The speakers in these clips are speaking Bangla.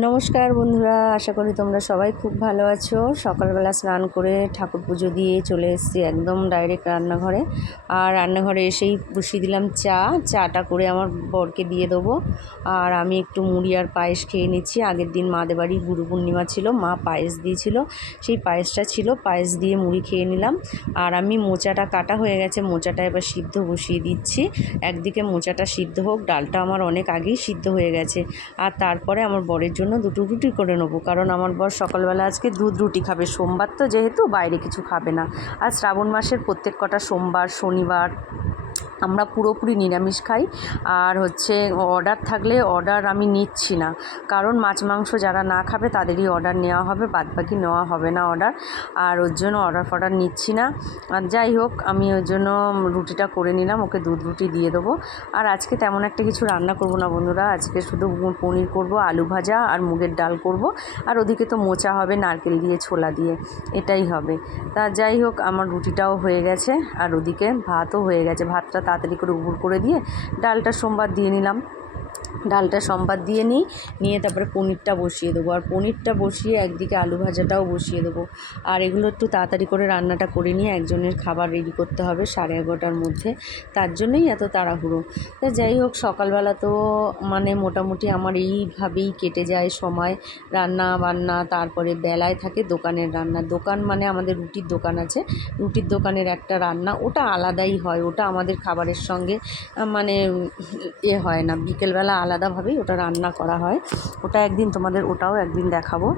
নমস্কার বন্ধুরা, আশা করি তোমরা সবাই খুব ভালো আছো। সকালবেলা স্নান করে ঠাকুর পুজো দিয়ে চলে এসেছি একদম ডাইরেক্ট রান্নাঘরে। আর রান্নাঘরে এসেই বসিয়ে দিলাম চাটা করে আমার বরকে দিয়ে দেবো। আর আমি একটু মুড়ি আর পায়েস খেয়ে নিচ্ছি। আগের দিন মাদের বাড়ি গুরু পূর্ণিমা ছিল, মা পায়েস দিয়েছিল, সেই পায়েসটা ছিল, পায়েস দিয়ে মুড়ি খেয়ে নিলাম। আর আমি মোচাটা কাটা হয়ে গেছে, মোচাটা এবার সিদ্ধ বসিয়ে দিচ্ছি। একদিকে মোচাটা সিদ্ধ হোক, ডালটা আমার অনেক আগেই সিদ্ধ হয়ে গেছে। আর তারপরে আমার বরের জন্য দুটো রুটি করে নেবো, কারণ আমার বর সকালবেলা আজকে দুধ রুটি খাবে। সোমবার তো যেহেতু বাইরে কিছু খাবে না। আর শ্রাবণ মাসের প্রত্যেক কটা সোমবার শনিবার আমরা পুরোপুরি নিরামিষ খাই। আর অর্ডার থাকলে অর্ডার আমি নিচ্ছি না, কারণ মাছ মাংস যারা না খাবে তাদেরই অর্ডার নেওয়া হবে, বাদবাকি নেওয়া হবে না অর্ডার। আর ওর জন্য অর্ডার নিচ্ছি না। আর যাই হোক, আমি ওই জন্য রুটিটা করে নিলাম, ওকে দুধ রুটি দিয়ে দেবো। আর আজকে তেমন একটা কিছু রান্না করব না বন্ধুরা, আজকে শুধু পনির করব, আলু ভাজা আর মুগের ডাল করব। আর ওদিকে তো মোচা হবে নারকেল দিয়ে, ছোলা দিয়ে, এটাই হবে। তা যাই হোক, আমার রুটিটাও হয়ে গেছে আর ওদিকে ভাতও হয়ে গেছে। ভাতটা তাড়াতাড়ি করে উবুর করে দিয়ে ডালটা সোমবার দিয়ে নিলাম। ডালটা সোমবার দিয়ে নিয়ে তারপরে পনিরটা বসিয়ে দেবো। আর পনিরটা বসিয়ে একদিকে আলু ভাজাটাও বসিয়ে দেবো। আর এগুলো একটু তাড়াতাড়ি করে রান্নাটা করে নিয়ে একজনের খাবার রেডি করতে হবে 11:30টার মধ্যে, তার জন্যই এত তাড়াহুড়ো। তা যাই হোক, সকালবেলা তো মোটামুটি আমার এইভাবেই কেটে যায় সময়, রান্না বান্না, তারপরে বেলায় থাকে দোকানের রান্না। দোকান আমাদের রুটির দোকান আছে, রুটির দোকানের একটা রান্না, ওটা আলাদাই হয়, ওটা আমাদের খাবারের সঙ্গে হয় না, বিকেলবেলা আলাদাভাবেই ওটা রান্না করা হয়। ওটাও একদিন দেখাবো।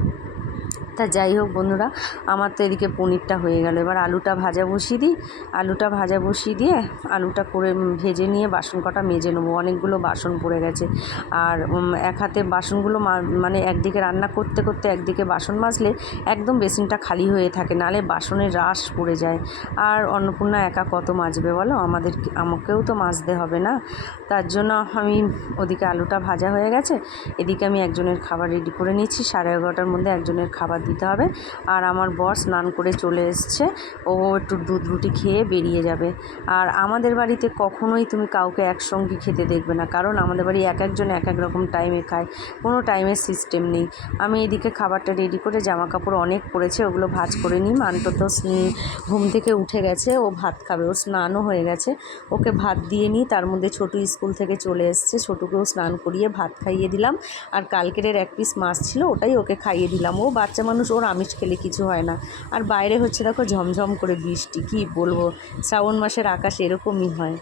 তা যাই হোক বন্ধুরা, আমার তো এদিকে পনিরটা হয়ে গেল। এবার আলুটা ভাজা বসিয়ে দিয়ে আলুটা করে ভেজে নিয়ে বাসন কটা মেজে নেবো। অনেকগুলো বাসন পড়ে গেছে। আর এক হাতে বাসনগুলো একদিকে রান্না করতে করতে একদিকে বাসন মাজলে একদম বেসিনটা খালি হয়ে থাকে, নাহলে বাসনের রাশ পড়ে যায়। আর অন্নপূর্ণা একা কত মাজবে বলো, আমাকেও তো মাজতে হবে না। তার জন্য আমি ওদিকে আলুটা ভাজা হয়ে গেছে, এদিকে আমি একজনের খাবার রেডি করে নিচ্ছি। 11:30টার মধ্যে একজনের খাবার দিতে হবে। আর আমার বর স্নান করে চলে এসছে, ও একটু দুধ রুটি খেয়ে বেরিয়ে যাবে। আর আমাদের বাড়িতে কখনোই তুমি কাউকে একসঙ্গে খেতে দেখবে না, কারণ আমাদের বাড়ি এক একজন এক এক রকম টাইমে খায়, কোনো টাইমের সিস্টেম নেই। আমি এদিকে খাবারটা রেডি করে, জামা কাপড় অনেক পড়েছে, ওগুলো ভাঁজ করে নিই। মান্টো তো ঘুম থেকে উঠে গেছে, ও ভাত খাবে, ও স্নানও হয়ে গেছে, ওকে ভাত দিয়ে নিই। তার মধ্যে ছোটু স্কুল থেকে চলে এসছে, ছোটুকেও স্নান করিয়ে ভাত খাইয়ে দিলাম। আর কালকের এক পিস মাছ ছিল, ওটাই ওকে খাইয়ে দিলাম। ও বাচ্চা মানুষ, ওর আমিষ খেলে কিছু হয় না। আর বাইরে দেখো ঝমঝম করে বৃষ্টি, কি বলবো, শ্রাবণ মাসের আকাশ এরকমই হয়।